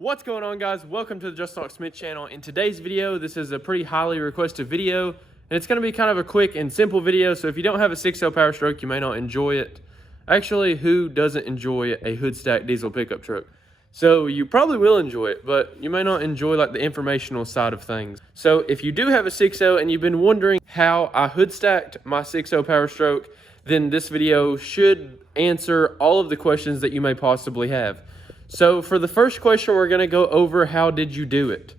What's going on, guys? Welcome to the Just Talk Smith channel. In today's video, this is a pretty highly requested video, and it's going to be kind of a quick and simple video, so if you don't have a 6.0 Powerstroke, you may not enjoy it. Actually, who doesn't enjoy a Hoodstack diesel pickup truck? So you probably will enjoy it, but you may not enjoy like the informational side of things. So if you do have a 6.0 and you've been wondering how I Hoodstacked my 6.0 Powerstroke, then this video should answer all of the questions that you may possibly have. So for the first question, we're going to go over how did you do it?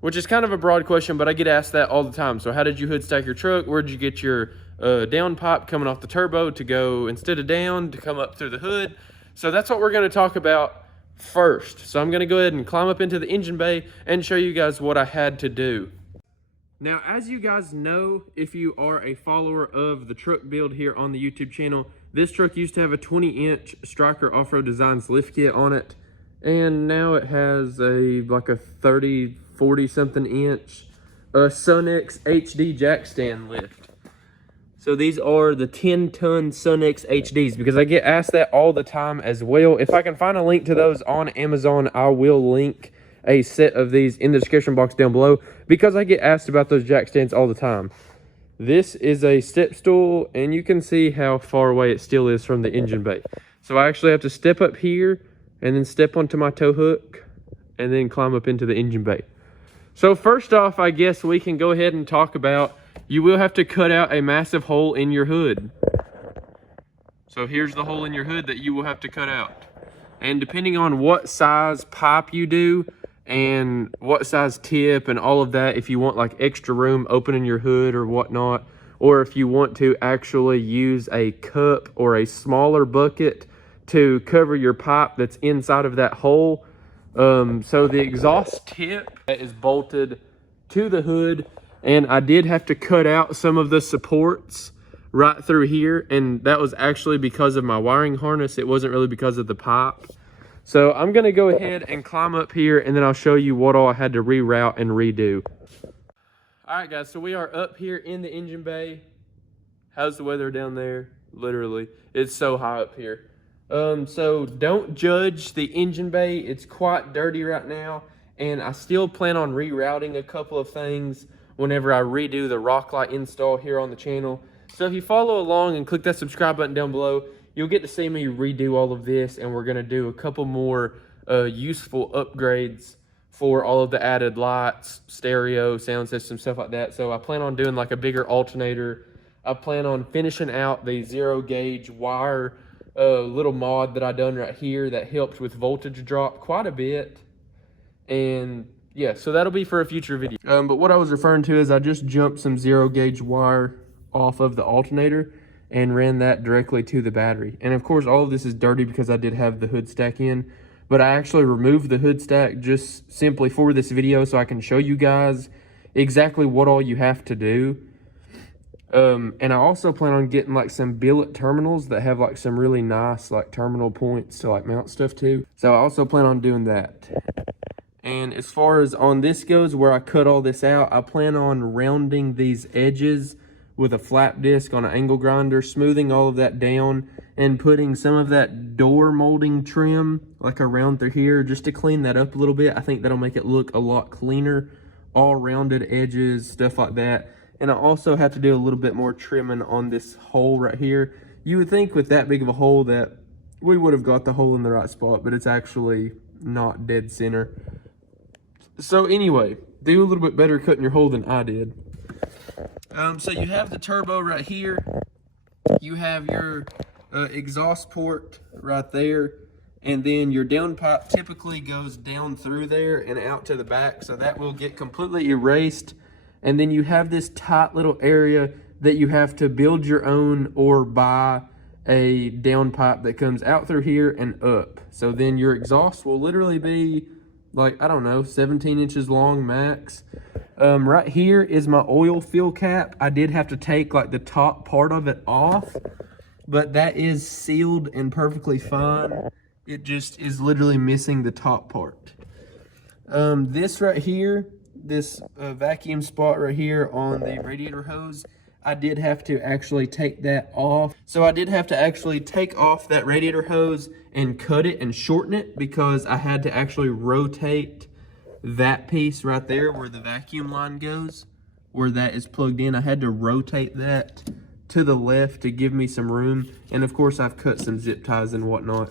Which is kind of a broad question, but I get asked that all the time. So how did you Hoodstack your truck? Where did you get your down pipe coming off the turbo to go instead of down to come up through the hood? So that's what we're going to talk about first. So I'm going to go ahead and climb up into the engine bay and show you guys what I had to do. Now, as you guys know, if you are a follower of the truck build here on the YouTube channel, this truck used to have a 20-inch Striker Off-Road Designs lift kit on it. And now it has like a 30, 40 something inch Sunex HD jack stand lift. So these are the 10-ton Sunex HDs, because I get asked that all the time as well. If I can find a link to those on Amazon, I will link a set of these in the description box down below, because I get asked about those jack stands all the time. This is a step stool, and you can see how far away it still is from the engine bay. So I actually have to step up here and then step onto my tow hook and then climb up into the engine bay. So first off, I guess we can go ahead and talk about, you will have to cut out a massive hole in your hood. So here's the hole in your hood that you will have to cut out. And depending on what size pipe you do and what size tip and all of that, if you want like extra room opening your hood or whatnot, or if you want to actually use a cup or a smaller bucket to cover your pipe that's inside of that hole. So the exhaust tip is bolted to the hood, and I did have to cut out some of the supports right through here, and that was actually because of my wiring harness. It wasn't really because of the pipe. So I'm going to go ahead and climb up here, and then I'll show you what all I had to reroute and redo. All right, guys, so we are up here in the engine bay. How's the weather down there? Literally, it's so high up here. So don't judge the engine bay. It's quite dirty right now, and I still plan on rerouting a couple of things whenever I redo the rock light install here on the channel. So if you follow along and click that subscribe button down below, you'll get to see me redo all of this, and we're going to do a couple more useful upgrades for all of the added lights, stereo, sound system, stuff like that. So I plan on doing like a bigger alternator. I plan on finishing out the 0 gauge wire little mod that I done right here that helped with voltage drop quite a bit. And yeah, so that'll be for a future video. But what I was referring to is I just jumped some 0 gauge wire off of the alternator and ran that directly to the battery. And of course, all of this is dirty because I did have the Hoodstack in, but I actually removed the Hoodstack just simply for this video so I can show you guys exactly what all you have to do. And I also plan on getting like some billet terminals that have like some really nice like terminal points to like mount stuff to. So I also plan on doing that. And as far as on this goes, where I cut all this out, I plan on rounding these edges with a flap disc on an angle grinder, smoothing all of that down, and putting some of that door molding trim like around through here just to clean that up a little bit. I think that'll make it look a lot cleaner. All rounded edges, stuff like that. And I also have to do a little bit more trimming on this hole right here. You would think with that big of a hole that we would have got the hole in the right spot, but it's actually not dead center. So anyway, do a little bit better cutting your hole than I did. So you have the turbo right here. You have your exhaust port right there. And then your downpipe typically goes down through there and out to the back. So that will get completely erased. And then you have this tight little area that you have to build your own or buy a downpipe that comes out through here and up. So then your exhaust will literally be like, I don't know, 17 inches long max. Right here is my oil fill cap. I did have to take like the top part of it off, but that is sealed and perfectly fine. It just is literally missing the top part. This right here, this vacuum spot right here on the radiator hose, I did have to actually take that off. So I did have to actually take off that radiator hose and cut it and shorten it, because I had to actually rotate that piece right there where the vacuum line goes, where that is plugged in. I had to rotate that to the left to give me some room. And of course I've cut some zip ties and whatnot.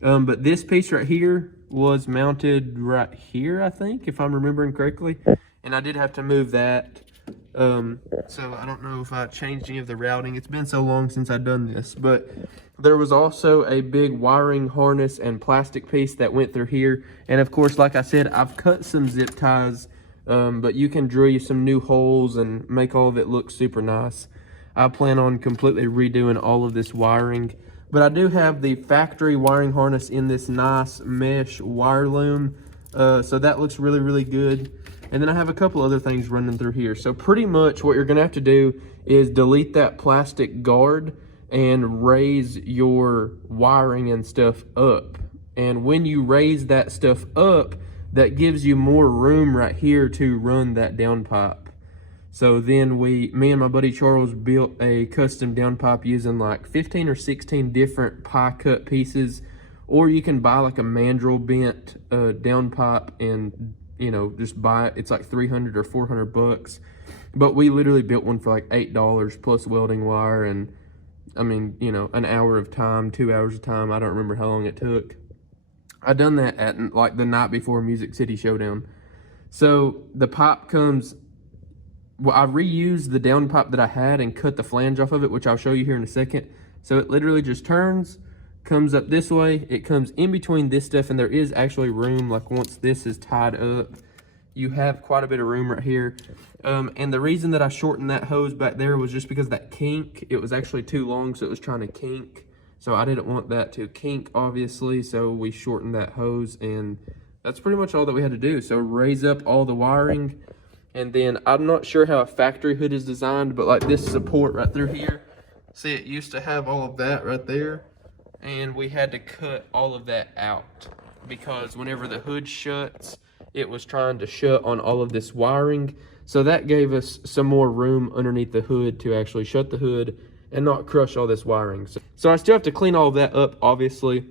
But this piece right here was mounted right here, I think, if I'm remembering correctly. And I did have to move that. So I don't know if I changed any of the routing. It's been so long since I've done this. But there was also a big wiring harness and plastic piece that went through here. And of course, like I said, I've cut some zip ties. But you can drill you some new holes and make all of it look super nice. I plan on completely redoing all of this wiring. But I do have the factory wiring harness in this nice mesh wire loom. So that looks really, really good. And then I have a couple other things running through here. So pretty much what you're gonna have to do is delete that plastic guard and raise your wiring and stuff up. And when you raise that stuff up, that gives you more room right here to run that downpipe. So then me and my buddy Charles built a custom downpipe using like 15 or 16 different pie cut pieces, or you can buy like a mandrel bent downpipe and, you know, just buy it. It's like 300 or 400 bucks. But we literally built one for like $8 plus welding wire, and I mean, you know, an hour of time, 2 hours of time. I don't remember how long it took. I done that at like the night before Music City Showdown. So the pipe comes, well, I reused the down pipe that I had and cut the flange off of it, which I'll show you here in a second. So it literally just turns, comes up this way. It comes in between this stuff, and there is actually room. Like once this is tied up, you have quite a bit of room right here. And the reason that I shortened that hose back there was just because that kink, it was actually too long, so it was trying to kink. So I didn't want that to kink, obviously, so we shortened that hose, and that's pretty much all that we had to do. So raise up all the wiring, and then I'm not sure how a factory hood is designed, but like this support right through here, see, it used to have all of that right there, and we had to cut all of that out because whenever the hood shuts, it was trying to shut on all of this wiring. So that gave us some more room underneath the hood to actually shut the hood and not crush all this wiring. So I still have to clean all of that up, obviously.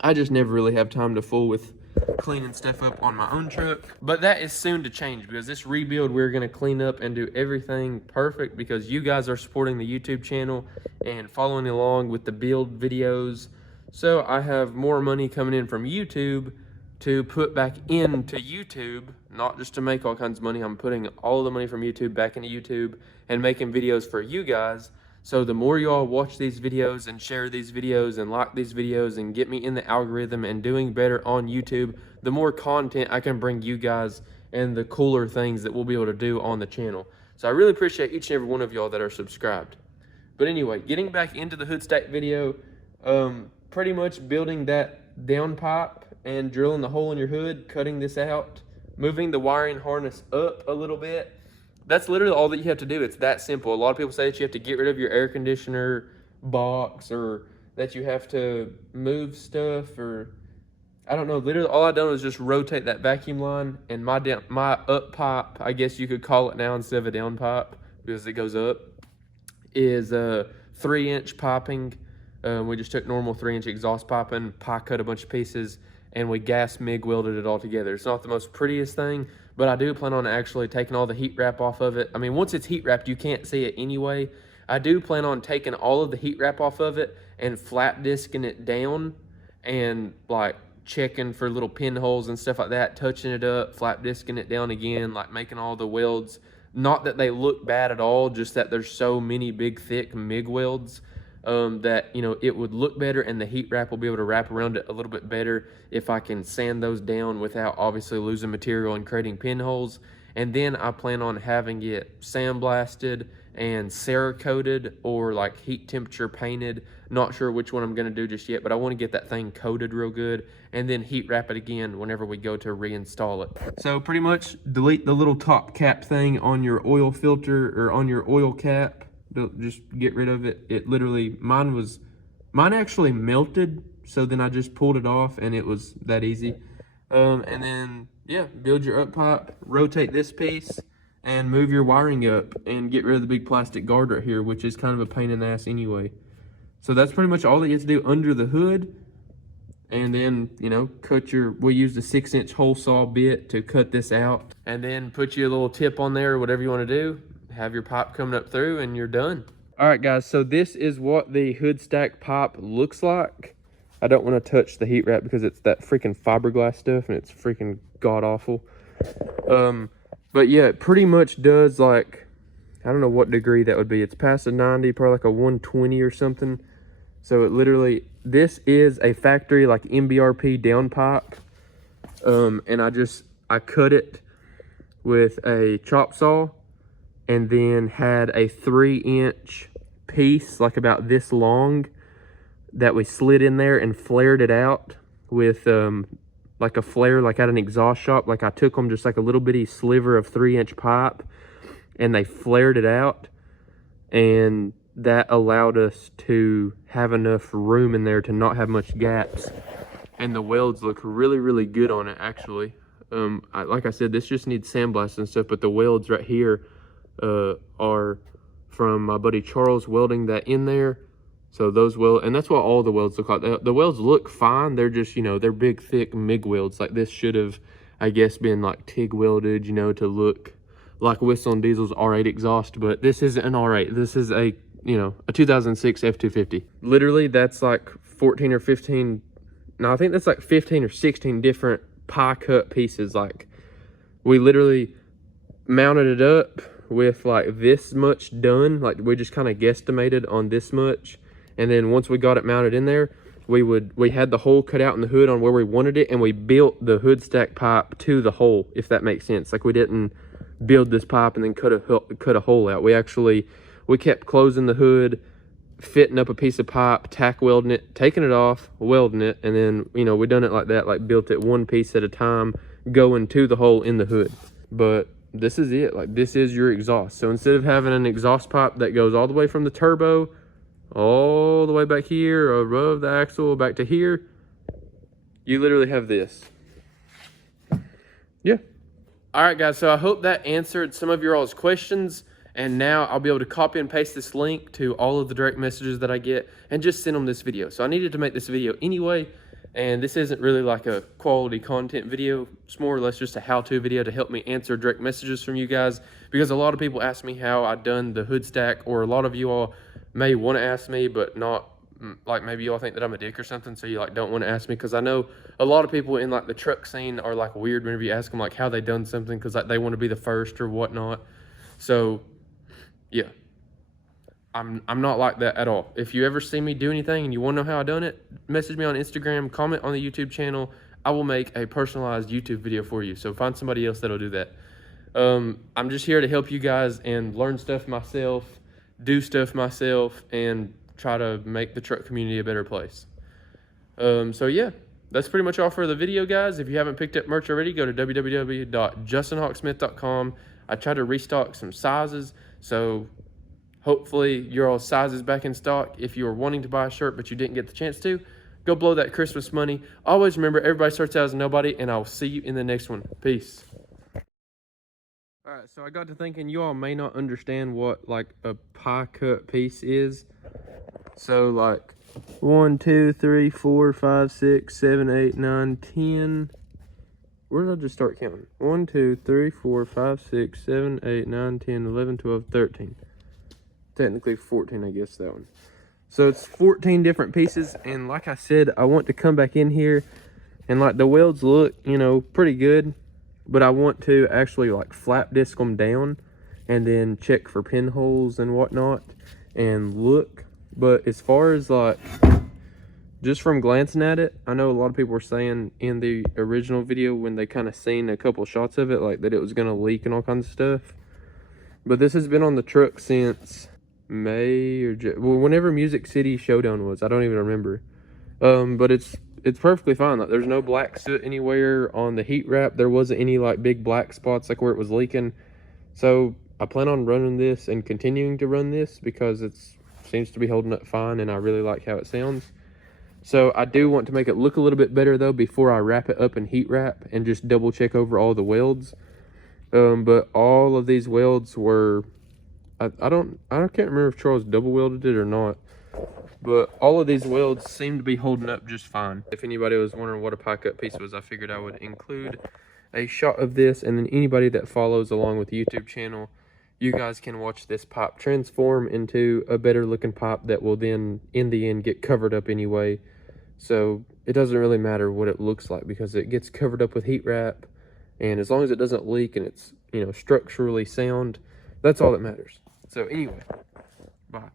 I just never really have time to fool with cleaning stuff up on my own truck. But that is soon to change, because this rebuild, we're gonna clean up and do everything perfect because you guys are supporting the YouTube channel and following along with the build videos. So I have more money coming in from YouTube to put back into YouTube, not just to make all kinds of money. I'm putting all the money from YouTube back into YouTube and making videos for you guys. So the more y'all watch these videos and share these videos and like these videos and get me in the algorithm and doing better on YouTube, the more content I can bring you guys and the cooler things that we'll be able to do on the channel. So I really appreciate each and every one of y'all that are subscribed. But anyway, getting back into the Hoodstack video, pretty much building that down pipe and drilling the hole in your hood, cutting this out, moving the wiring harness up a little bit. That's literally all that you have to do. It's that simple. A lot of people say that you have to get rid of your air conditioner box, or that you have to move stuff, or I don't know. Literally all I've done was just rotate that vacuum line, and my up pipe, I guess you could call it now instead of a down pipe because it goes up, is 3-inch piping. We just took normal 3-inch exhaust piping, pie cut a bunch of pieces, and we gas MIG welded it all together. It's not the most prettiest thing, but I do plan on actually taking all the heat wrap off of it. I mean, once it's heat wrapped, you can't see it anyway. I do plan on taking all of the heat wrap off of it and flat disking it down and like checking for little pinholes and stuff like that, touching it up, flat disking it down again, like making all the welds. Not that they look bad at all, just that there's so many big, thick MIG welds that, you know, it would look better, and the heat wrap will be able to wrap around it a little bit better if I can sand those down without obviously losing material and creating pinholes. And then I plan on having it sandblasted and Cerakoted or like heat temperature painted. Not sure which one I'm going to do just yet, but I want to get that thing coated real good and then heat wrap it again whenever we go to reinstall it. So pretty much delete the little top cap thing on your oil filter or on your oil cap. Just get rid of it. It literally, mine actually melted, so then I just pulled it off and it was that easy. And then yeah, build your up pipe, rotate this piece, and move your wiring up and get rid of the big plastic guard right here, which is kind of a pain in the ass anyway. So that's pretty much all that you have to do under the hood. And then, you know, we used a 6-inch hole saw bit to cut this out. And then put you a little tip on there, whatever you want to do. Have your pipe coming up through and you're done. All right, guys, so this is what the Hoodstack pipe looks like. I don't want to touch the heat wrap because it's that freaking fiberglass stuff and it's freaking god-awful. But yeah, it pretty much does, like, I don't know what degree that would be. It's past a 90, probably like a 120 or something. So it literally, this is a factory like MBRP down pipe. And I cut it with a chop saw and then had a 3-inch piece like about this long that we slid in there and flared it out with like a flare, like at an exhaust shop. Like I took them just like a little bitty sliver of 3-inch pipe and they flared it out, and that allowed us to have enough room in there to not have much gaps. And the welds look really, really good on it, actually. Like I said, this just needs sandblast and stuff, but the welds right here are from my buddy Charles welding that in there. So those welds, and that's what all the welds look like. The welds look fine. They're just, you know, they're big, thick MIG welds. Like this should have, I guess, been like TIG welded, you know, to look like Whistle Diesel's R8 exhaust. But this isn't an R8. This is a, you know, a 2006 F250. Literally, that's like 14 or 15. No, I think that's like 15 or 16 different pie cut pieces. Like we literally mounted it up with like this much done. Like we just kind of guesstimated on this much. And then once we got it mounted in there, we had the hole cut out in the hood on where we wanted it, and we built the Hoodstack pipe to the hole, if that makes sense. Like we didn't build this pipe and then cut a hole out. We kept closing the hood, fitting up a piece of pipe, tack welding it, taking it off, welding it, and then, you know, we done it like that, like built it one piece at a time, going to the hole in the hood. But this is it. Like this is your exhaust. So instead of having an exhaust pipe that goes all the way from the turbo all the way back here above the axle back to here, you literally have this. Yeah. All right, guys, so I hope that answered some of your all's questions, and now I'll be able to copy and paste this link to all of the direct messages that I get and just send them this video. So I needed to make this video anyway, and this isn't really like a quality content video. It's more or less just a how-to video to help me answer direct messages from you guys, because a lot of people ask me how I done the Hoodstack, or a lot of you all may want to ask me, but not, like maybe you all think that I'm a dick or something, so you like don't want to ask me, because I know a lot of people in like the truck scene are like weird whenever you ask them like how they done something, because like they want to be the first or whatnot. So yeah, I'm not like that at all. If you ever see me do anything and you want to know how I done it, message me on Instagram, comment on the YouTube channel. I will make a personalized YouTube video for you. So find somebody else that'll do that. I'm just here to help you guys and learn stuff myself, do stuff myself, and try to make the truck community a better place. So yeah, that's pretty much all for the video, guys. If you haven't picked up merch already, go to www.justinhawksmith.com. I try to restock some sizes, so hopefully your all size is back in stock. If you are wanting to buy a shirt but you didn't get the chance to, go blow that Christmas money. Always remember, everybody starts out as nobody, and I'll see you in the next one. Peace. All right, so I got to thinking you all may not understand what like a pie cut piece is. So like 1, 2, 3, 4, 5, 6, 7, 8, 9, 10. Where did I just start counting? 1, 2, 3, 4, 5, 6, 7, 8, 9, 10, 11, 12, 13. Technically 14, I guess, that one. So it's 14 different pieces, and like I said, I want to come back in here and like the welds look, you know, pretty good, but I want to actually like flap disc them down and then check for pinholes and whatnot and look. But as far as like just from glancing at it, I know a lot of people were saying in the original video when they kind of seen a couple shots of it, like that it was going to leak and all kinds of stuff. But this has been on the truck since May or well, whenever Music City Showdown was. I don't even remember. But it's perfectly fine. Like there's no black soot anywhere on the heat wrap. There wasn't any like big black spots like where it was leaking. So I plan on running this and continuing to run this because it seems to be holding up fine, and I really like how it sounds. So I do want to make it look a little bit better though before I wrap it up in heat wrap and just double check over all the welds. But all of these welds were, I can't remember if Charles double welded it or not, but all of these welds seem to be holding up just fine. If anybody was wondering what a pie cut piece was, I figured I would include a shot of this, and then anybody that follows along with the YouTube channel, you guys can watch this pipe transform into a better looking pipe that will then in the end get covered up anyway. So it doesn't really matter what it looks like because it gets covered up with heat wrap, and as long as it doesn't leak and it's, you know, structurally sound, that's all that matters. So anyway, bye.